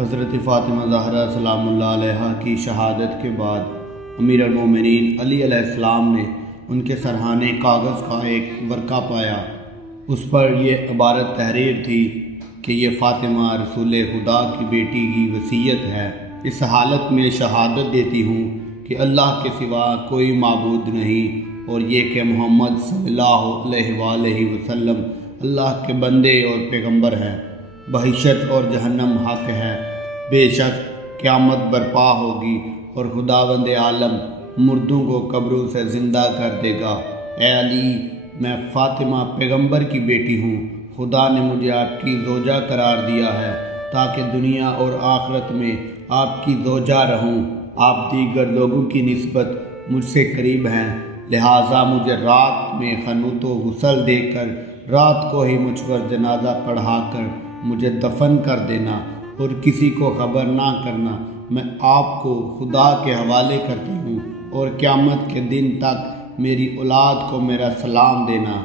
حضرت فاطمہ زہرا سلام اللہ علیہا کی شہادت کے بعد امیر المومنین علی علیہ السلام نے ان کے سرہانے کاغذ کا ایک ورقہ پایا۔ اس پر یہ عبارت تحریر تھی کہ یہ فاطمہ رسول خدا کی بیٹی کی وصیت ہے۔ اس حالت میں شہادت دیتی ہوں کہ اللہ کے سوا کوئی معبود نہیں، اور یہ کہ محمد صلی اللہ علیہ وآلہ وسلم اللہ کے بندے اور پیغمبر ہیں۔ بہشت اور جہنم حق ہے۔ بے شک قیامت برپا ہوگی اور خداوند عالم مردوں کو قبروں سے زندہ کر دے گا۔ اے علی، میں فاطمہ پیغمبر کی بیٹی ہوں۔ خدا نے مجھے آپ کی زوجہ قرار دیا ہے تاکہ دنیا اور آخرت میں آپ کی زوجہ رہوں۔ آپ دیگر لوگوں کی نسبت مجھ سے قریب ہیں، لہٰذا مجھے رات میں قنوت و غسل دے کر رات کو ہی مجھ پر جنازہ پڑھا کر مجھے دفن کر دینا، اور کسی کو خبر نہ کرنا۔ میں آپ کو خدا کے حوالے کرتی ہوں، اور قیامت کے دن تک میری اولاد کو میرا سلام دینا۔